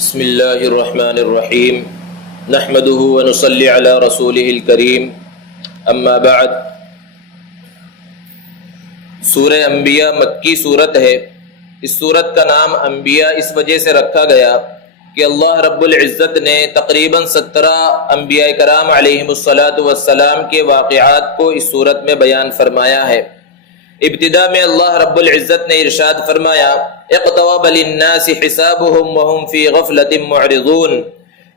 بسم اللہ الرحمن الرحیم نحمده ونصلی علی رسولہ الکریم اما بعد۔ سورہ انبیاء مکی صورت ہے۔ اس صورت کا نام انبیاء اس وجہ سے رکھا گیا کہ اللہ رب العزت نے تقریباً 17 انبیاء کرام علیہم السلام کے واقعات کو اس صورت میں بیان فرمایا ہے۔ ابتدا میں اللہ رب العزت نے ارشاد فرمایا اقترب للناس حسابهم وهم في غفلة معرضون،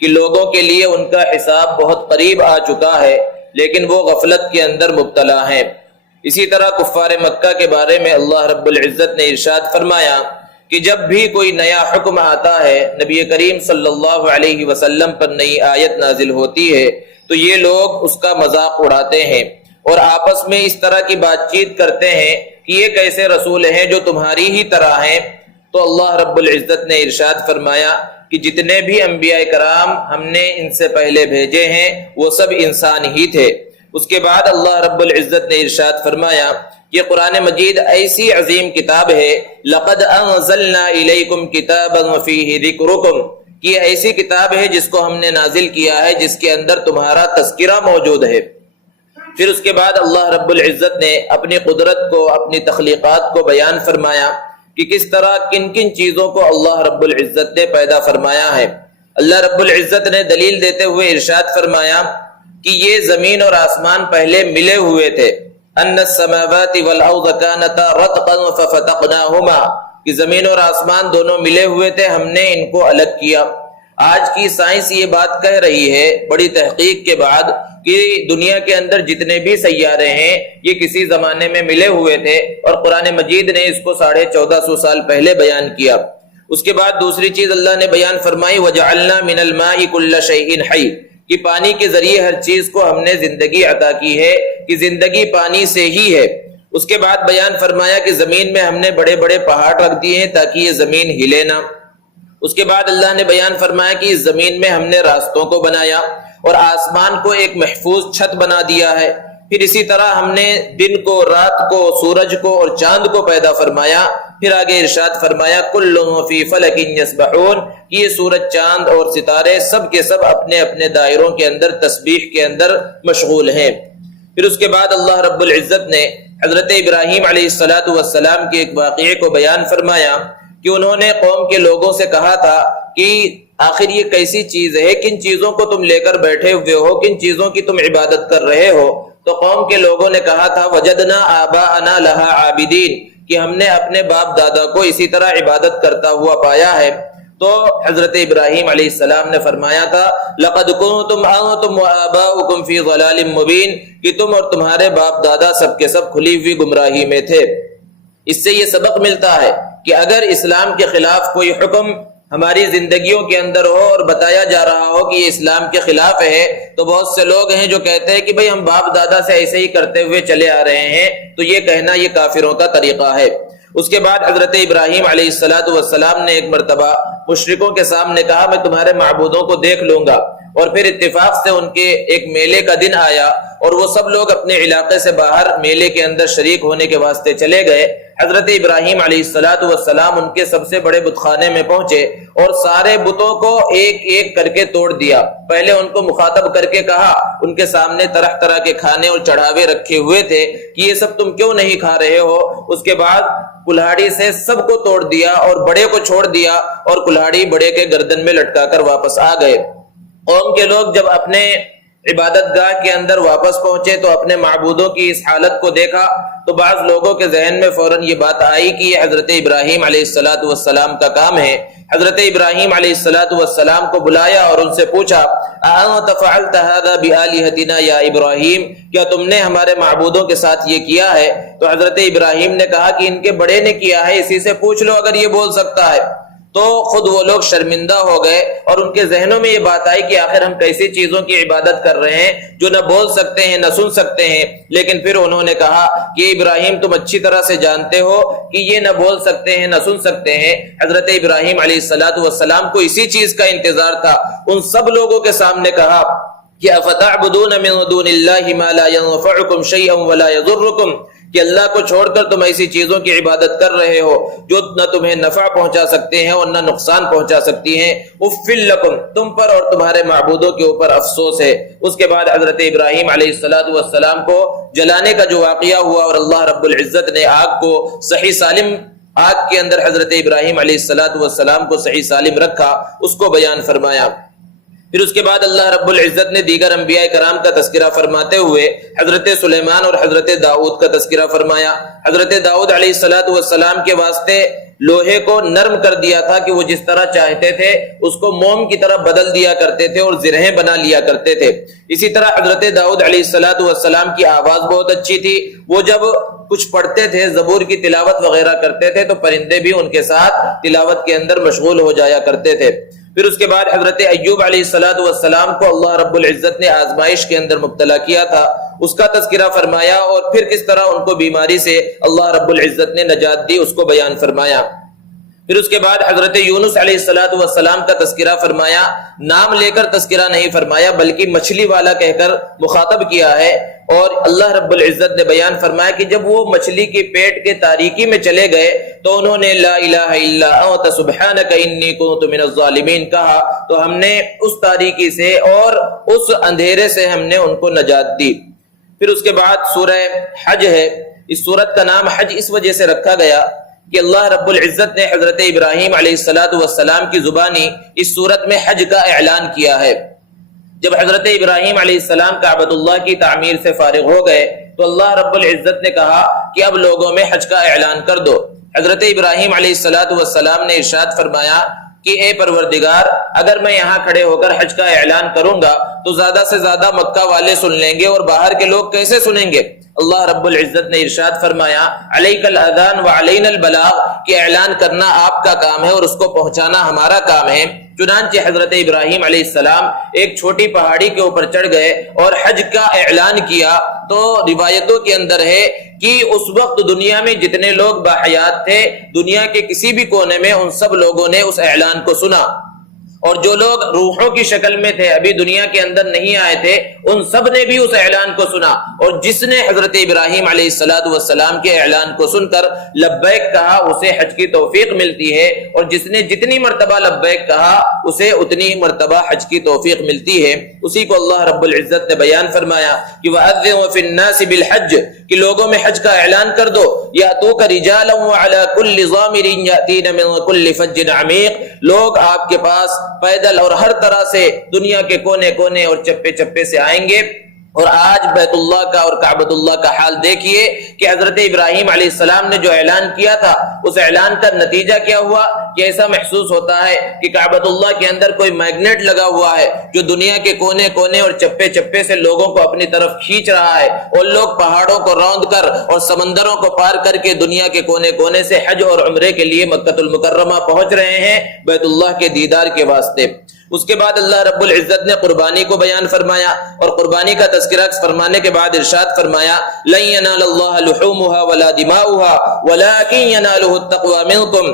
کہ لوگوں کے لیے ان کا حساب بہت قریب آ چکا ہے لیکن وہ غفلت کے اندر مبتلا ہیں۔ اسی طرح کفار مکہ کے بارے میں اللہ رب العزت نے ارشاد فرمایا کہ جب بھی کوئی نیا حکم آتا ہے، نبی کریم صلی اللہ علیہ وسلم پر نئی آیت نازل ہوتی ہے تو یہ لوگ اس کا مذاق اڑاتے ہیں اور آپس میں اس طرح کی بات چیت کرتے ہیں کہ یہ کیسے رسول ہیں جو تمہاری ہی طرح ہیں۔ تو اللہ رب العزت نے ارشاد فرمایا کہ جتنے بھی انبیاء کرام ہم نے ان سے پہلے بھیجے ہیں وہ سب انسان ہی تھے۔ اس کے بعد اللہ رب العزت نے ارشاد فرمایا یہ قرآن مجید ایسی عظیم کتاب ہے لقد انزلنا الیکم کتابا وفیہ ذکرکم، کہ یہ ایسی کتاب ہے جس کو ہم نے نازل کیا ہے جس کے اندر تمہارا تذکرہ موجود ہے۔ پھر اس کے بعد اللہ رب العزت نے اپنی قدرت کو، اپنی تخلیقات کو بیان فرمایا کہ کس طرح کن کن چیزوں کو اللہ رب العزت نے پیدا فرمایا ہے۔ اللہ رب العزت نے دلیل دیتے ہوئے ارشاد فرمایا کہ یہ زمین اور آسمان پہلے ملے ہوئے تھے، ان السماوات والارض كانتا رتقا ففتقناهما، کہ زمین اور آسمان دونوں ملے ہوئے تھے، ہم نے ان کو الگ کیا۔ آج کی سائنس یہ بات کہہ رہی ہے بڑی تحقیق کے بعد کہ دنیا کے اندر جتنے بھی سیارے ہیں یہ کسی زمانے میں ملے ہوئے تھے، اور قرآن مجید نے اس کو 1450 سال پہلے بیان کیا۔ اس کے بعد دوسری چیز اللہ نے بیان فرمائی وَجَعَلْنَا مِنَ الْمَاءِ كُلَّ شَيْءٍ حَيٍّ، کہ پانی کے ذریعے ہر چیز کو ہم نے زندگی عطا کی ہے، کہ زندگی پانی سے ہی ہے۔ اس کے بعد بیان فرمایا کہ زمین میں ہم نے بڑے بڑے پہاڑ رکھ دیے ہیں تاکہ یہ زمین ہلے نہ۔ اس کے بعد اللہ نے بیان فرمایا کہ اس زمین میں ہم نے راستوں کو بنایا اور آسمان کو ایک محفوظ چھت بنا دیا ہے۔ پھر اسی طرح ہم نے دن کو، رات کو، سورج کو اور چاند کو پیدا فرمایا۔ پھر آگے ارشاد فرمایا کل فی فلک یسبحون، یہ سورج، چاند اور ستارے سب کے سب اپنے اپنے دائروں کے اندر تسبیح کے اندر مشغول ہیں۔ پھر اس کے بعد اللہ رب العزت نے حضرت ابراہیم علیہ السلام کے ایک واقعے کو بیان فرمایا کہ انہوں نے قوم کے لوگوں سے کہا تھا کہ آخر یہ کیسی چیز ہے، کن چیزوں کو تم لے کر بیٹھے ہوئے ہو، کن چیزوں کی تم عبادت کر رہے ہو؟ تو قوم کے لوگوں نے کہا تھا وجدنا آباءنا لہا عابدین، کہ ہم نے اپنے باپ دادا کو اسی طرح عبادت کرتا ہوا پایا ہے۔ تو حضرت ابراہیم علیہ السلام نے فرمایا تھا لقد کنتم انتم وآباؤکم فی ضلال مبین، کہ تم اور تمہارے باپ دادا سب کے سب کھلی ہوئی گمراہی میں تھے۔ اس سے یہ سبق ملتا ہے کہ اگر اسلام کے خلاف کوئی حکم ہماری زندگیوں کے اندر ہو اور بتایا جا رہا ہو کہ یہ اسلام کے خلاف ہے، تو بہت سے لوگ ہیں جو کہتے ہیں کہ بھئی ہم باپ دادا سے ایسے ہی کرتے ہوئے چلے آ رہے ہیں، تو یہ کہنا یہ کافروں کا طریقہ ہے۔ اس کے بعد حضرت ابراہیم علیہ السلام نے ایک مرتبہ مشرکوں کے سامنے کہا میں تمہارے معبودوں کو دیکھ لوں گا، اور پھر اتفاق سے ان کے ایک میلے کا دن آیا اور وہ سب لوگ اپنے علاقے سے باہر میلے کے اندر شریک ہونے کے واسطے چلے گئے۔ حضرت ابراہیم علیہ السلام ان کے سب سے بڑے بت خانے میں پہنچے اور سارے بتوں کو ایک ایک کر کے توڑ دیا۔ پہلے ان کو مخاطب کر کے کہا، ان کے سامنے طرح طرح کے کھانے اور چڑھاوے رکھے ہوئے تھے کہ یہ سب تم کیوں نہیں کھا رہے ہو؟ اس کے بعد کلہاڑی سے سب کو توڑ دیا اور بڑے کو چھوڑ دیا، اور کلہاڑی بڑے کے گردن میں لٹکا کر واپس آ گئے۔ قوم کے لوگ جب اپنے عبادت گاہ کے اندر واپس پہنچے تو اپنے معبودوں کی اس حالت کو دیکھا تو بعض لوگوں کے ذہن میں فوراً یہ بات آئی کہ یہ حضرت ابراہیم علیہ السلام کا کام ہے۔ حضرت ابراہیم علیہ السلام کو بلایا اور ان سے پوچھا اَأَنْتَ فَعَلْتَ هَذَا بِآلِهَتِنَا یا ابراہیم، کیا تم نے ہمارے معبودوں کے ساتھ یہ کیا ہے؟ تو حضرت ابراہیم نے کہا کہ ان کے بڑے نے کیا ہے، اسی سے پوچھ لو اگر یہ بول سکتا ہے۔ تو خود وہ لوگ شرمندہ ہو گئے اور ان کے ذہنوں میں یہ بات آئی کہ آخر ہم کیسی چیزوں کی عبادت کر رہے ہیں جو نہ بول سکتے ہیں نہ سن سکتے ہیں۔ لیکن پھر انہوں نے کہا کہ ابراہیم تم اچھی طرح سے جانتے ہو کہ یہ نہ بول سکتے ہیں نہ سن سکتے ہیں۔ حضرت ابراہیم علیہ السلام کو اسی چیز کا انتظار تھا۔ ان سب لوگوں کے سامنے کہا کہ افتعبدون من دون اللہ ما لا ينفعکم شیئا ولا یضرکم، کہ اللہ کو چھوڑ کر تم ایسی چیزوں کی عبادت کر رہے ہو جو نہ تمہیں نفع پہنچا سکتے ہیں اور نہ نقصان پہنچا سکتی ہیں، اف لکم، تم پر اور تمہارے معبودوں کے اوپر افسوس ہے۔ اس کے بعد حضرت ابراہیم علیہ السلام کو جلانے کا جو واقعہ ہوا اور اللہ رب العزت نے آگ کو صحیح سالم، آگ کے اندر حضرت ابراہیم علیہ السلام کو صحیح سالم رکھا، اس کو بیان فرمایا۔ پھر اس کے بعد اللہ رب العزت نے دیگر انبیاء کرام کا تذکرہ فرماتے ہوئے حضرت سلیمان اور حضرت داؤد کا تذکرہ فرمایا۔ حضرت داؤد علیہ السلام کے واسطے لوہے کو نرم کر دیا تھا کہ وہ جس طرح چاہتے تھے اس کو موم کی طرح بدل دیا کرتے تھے اور زرہیں بنا لیا کرتے تھے۔ اسی طرح حضرت داؤد علیہ السلام کی آواز بہت اچھی تھی، وہ جب کچھ پڑھتے تھے، زبور کی تلاوت وغیرہ کرتے تھے تو پرندے بھی ان کے ساتھ تلاوت کے اندر مشغول ہو جایا کرتے تھے۔ پھر اس کے بعد حضرت ایوب علیہ السلام کو اللہ رب العزت نے آزمائش کے اندر مبتلا کیا تھا، اس کا تذکرہ فرمایا، اور پھر کس طرح ان کو بیماری سے اللہ رب العزت نے نجات دی، اس کو بیان فرمایا۔ پھر اس کے بعد حضرت یونس علیہ السلام کا تذکرہ فرمایا، نام لے کر تذکرہ نہیں فرمایا بلکہ مچھلی والا کہہ کر مخاطب کیا ہے، اور اللہ رب العزت نے بیان فرمایا کہ جب وہ مچھلی کے پیٹ کے تاریکی میں چلے گئے تو انہوں نے لا الہ الا انت سبحانک انی کنت من الظالمین کہا، تو ہم نے اس تاریکی سے اور اس اندھیرے سے ہم نے ان کو نجات دی۔ پھر اس کے بعد سورہ حج ہے، اس سورت کا نام حج اس وجہ سے رکھا گیا کہ اللہ رب العزت نے حضرت ابراہیم علیہ السلام کی زبانی اس سورت میں حج کا اعلان کیا ہے۔ جب حضرت ابراہیم علیہ السلام کعبۃ اللہ کی تعمیر سے فارغ ہو گئے تو اللہ رب العزت نے کہا کہ اب لوگوں میں حج کا اعلان کر دو۔ حضرت ابراہیم علیہ السلام نے ارشاد فرمایا کہ اے پروردگار، اگر میں یہاں کھڑے ہو کر حج کا اعلان کروں گا تو زیادہ سے زیادہ مکہ والے سن لیں گے اور باہر کے لوگ کیسے سنیں گے؟ اللہ رب العزت نے ارشاد فرمایا علیک الاذان وعلینا البلاغ، کہ اعلان کرنا آپ کا کام ہے اور اس کو پہنچانا ہمارا کام ہے۔ چنانچہ حضرت ابراہیم علیہ السلام ایک چھوٹی پہاڑی کے اوپر چڑھ گئے اور حج کا اعلان کیا، تو روایتوں کے اندر ہے کہ اس وقت دنیا میں جتنے لوگ باحیات تھے، دنیا کے کسی بھی کونے میں، ان سب لوگوں نے اس اعلان کو سنا، اور جو لوگ روحوں کی شکل میں تھے، ابھی دنیا کے اندر نہیں آئے تھے، ان سب نے بھی اس اعلان کو سنا، اور جس نے حضرت ابراہیم علیہ السلام کے اعلان کو سن کر لبیک کہا اسے حج کی توفیق ملتی ہے، اور جس نے جتنی مرتبہ لبیک کہا اسے اتنی مرتبہ حج کی توفیق ملتی ہے۔ اسی کو اللہ رب العزت نے بیان فرمایا کہ وَأَذِّنْ فِي النَّاسِ بِالْحَجِّ، کہ لوگوں میں حج کا اعلان کر دو، یَأْتُوكَ رِجَالًا وَعَلَى كُلِّ ضَامِرٍ يَأْتِينَ مِنْ كُلِّ فَجٍّ عَمِيقٍ، لوگ آپ کے پاس پیدل اور ہر طرح سے دنیا کے کونے کونے اور چپے چپے سے آئیں گے۔ اور آج بیت اللہ کا اور کعبۃ اللہ کا حال دیکھیے کہ حضرت ابراہیم علیہ السلام نے جو اعلان کیا تھا اس اعلان کا نتیجہ کیا ہوا کہ ایسا محسوس ہوتا ہے کہ کعبۃ اللہ کے اندر کوئی میگنیٹ لگا ہوا ہے جو دنیا کے کونے کونے اور چپے چپے سے لوگوں کو اپنی طرف کھینچ رہا ہے، اور لوگ پہاڑوں کو روند کر اور سمندروں کو پار کر کے دنیا کے کونے کونے سے حج اور عمرے کے لیے مکہ المکرمہ پہنچ رہے ہیں بیت اللہ کے دیدار کے واسطے۔ اس کے بعد اللہ رب العزت نے قربانی کو بیان فرمایا، اور قربانی کا تذکرہ فرمانے کے بعد ارشاد فرمایا لن ينال الله لحومها ولا دماؤها ولكن يناله التقوى منكم،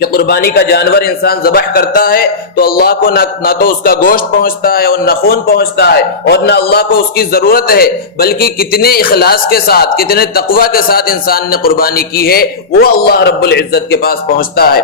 کہ قربانی کا جانور انسان ذبح کرتا ہے تو اللہ کو نہ تو اس کا گوشت پہنچتا ہے اور نہ خون پہنچتا ہے اور نہ اللہ کو اس کی ضرورت ہے، بلکہ کتنے اخلاص کے ساتھ، کتنے تقوی کے ساتھ انسان نے قربانی کی ہے وہ اللہ رب العزت کے پاس پہنچتا ہے۔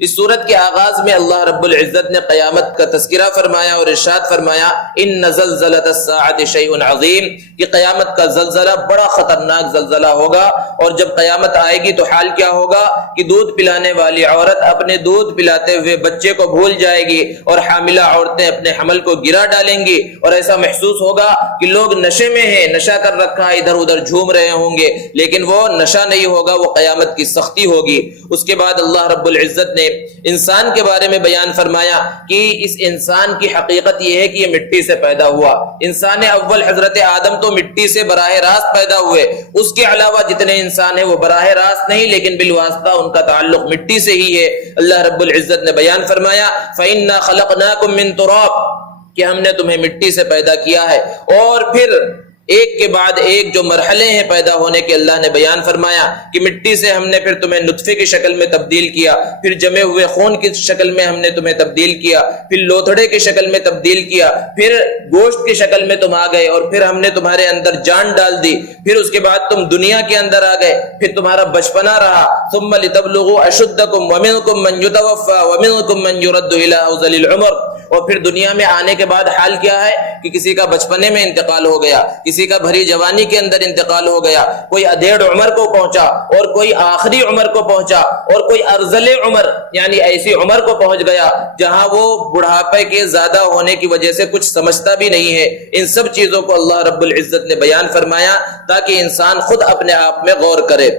اس سورت کے آغاز میں اللہ رب العزت نے قیامت کا تذکرہ فرمایا اور ارشاد فرمایا ان زلزلۃ الساعۃ شیء عظیم، کہ قیامت کا زلزلہ بڑا خطرناک زلزلہ ہوگا، اور جب قیامت آئے گی تو حال کیا ہوگا کہ دودھ پلانے والی عورت اپنے دودھ پلاتے ہوئے بچے کو بھول جائے گی، اور حاملہ عورتیں اپنے حمل کو گرا ڈالیں گی، اور ایسا محسوس ہوگا کہ لوگ نشے میں ہیں، نشہ کر رکھا ہے، ادھر ادھر جھوم رہے ہوں گے، لیکن وہ نشہ نہیں ہوگا، وہ قیامت کی سختی ہوگی۔ اس کے بعد اللہ رب العزت نے انسان کے بارے میں بیان فرمایا کہ اس انسان کی حقیقت یہ ہے کہ یہ مٹی سے پیدا ہوا۔ انسان اول حضرت آدم تو مٹی سے براہ راست پیدا ہوئے، اس کے علاوہ جتنے انسان ہیں وہ براہ راست نہیں لیکن بالواسطہ ان کا تعلق مٹی سے ہی ہے۔ اللہ رب العزت نے بیان فرمایا فَإِنَّا خَلَقْنَاكُم مِّن تُرَابٍ، کہ ہم نے تمہیں مٹی سے پیدا کیا ہے، اور پھر ایک کے بعد ایک جو مرحلے ہیں پیدا ہونے کے اللہ نے بیان فرمایا کہ مٹی سے ہم نے پھر تمہیں نطفے کی شکل میں تبدیل کیا، پھر جمے ہوئے خون کی شکل میں ہم نے تمہیں تبدیل کیا، پھر لوتھڑے کی شکل میں تبدیل کیا، پھر گوشت کی شکل میں تم آ گئے، اور پھر ہم نے تمہارے اندر جان ڈال دی، پھر اس کے بعد تم دنیا کے اندر آ گئے، پھر تمہارا بچپنا رہا، ثم لتبلغوا اشدکم ومنکم من یتوفى ومنکم من یرد الی ارذل العمر، اور پھر دنیا میں آنے کے بعد حال کیا ہے کہ کسی کا بچپنے میں انتقال ہو گیا، کسی کا بھری جوانی کے اندر انتقال ہو گیا، کوئی ادھیڑ عمر کو پہنچا اور کوئی آخری عمر کو پہنچا، اور کوئی ارذل عمر یعنی ایسی عمر کو پہنچ گیا جہاں وہ بڑھاپے کے زیادہ ہونے کی وجہ سے کچھ سمجھتا بھی نہیں ہے۔ ان سب چیزوں کو اللہ رب العزت نے بیان فرمایا تاکہ انسان خود اپنے آپ میں غور کرے۔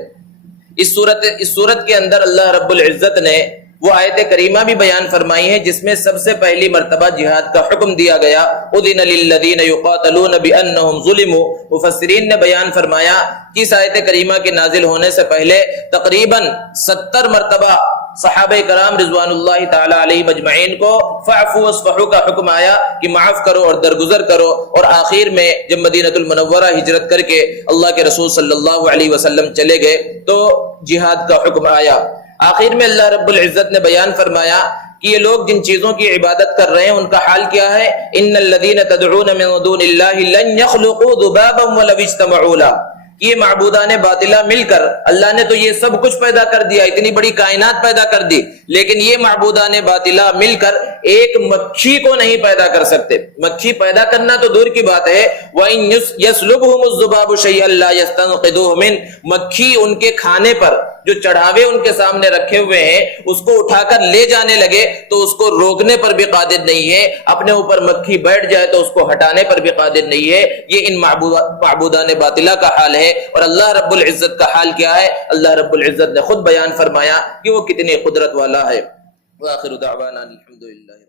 اس صورت کے اندر اللہ رب العزت نے وہ آیت کریمہ بھی بیان فرمائی ہے جس میں سب سے پہلی مرتبہ جہاد کا حکم دیا گیا، اذن للذین یقاتلون بانہم ظلموا۔ مفسرین نے بیان فرمایا کہ اس آیت کریمہ کے نازل ہونے سے پہلے تقریباً 70 مرتبہ صحابہ کرام رضوان اللہ تعالی علیہ مجمعین کو فاعفوا واصفحوا کا حکم آیا کہ معاف کرو اور درگزر کرو، اور آخر میں جب مدینہ المنورہ ہجرت کر کے اللہ کے رسول صلی اللہ علیہ وسلم چلے گئے تو جہاد کا حکم آیا۔ آخر میں اللہ رب العزت نے بیان فرمایا کہ یہ لوگ جن چیزوں کی عبادت کر رہے ہیں ان کا حال کیا ہے، ان الذین تدعون من دون اللہ لن یخلقوا ذبابا ولو اجتمعوا له، یہ معبودان باطلہ مل کر، اللہ نے تو یہ سب کچھ پیدا کر دیا، اتنی بڑی کائنات پیدا کر دی، لیکن یہ معبودان باطلہ مل کر ایک مکھی کو نہیں پیدا کر سکتے۔ مکھی پیدا کرنا تو دور کی بات ہے، وَإِن يَسْلُبْهُمُ الذُّبَابُ شَيْئًا لَا يَسْتَنقِذُوهُ مِنْهُ، مکھی ان کے کھانے پر جو چڑھاوے ان کے سامنے رکھے ہوئے ہیں اس کو اٹھا کر لے جانے لگے تو اس کو روکنے پر بھی قادر نہیں ہے، اپنے اوپر مکھی بیٹھ جائے تو اس کو ہٹانے پر بھی قادر نہیں ہے۔ یہ ان معبودان باطلہ کا حال ہے، اور اللہ رب العزت کا حال کیا ہے؟ اللہ رب العزت نے خود بیان فرمایا کہ وہ کتنی قدرت والا ہے۔ وآخر دعوانا الحمدللہ۔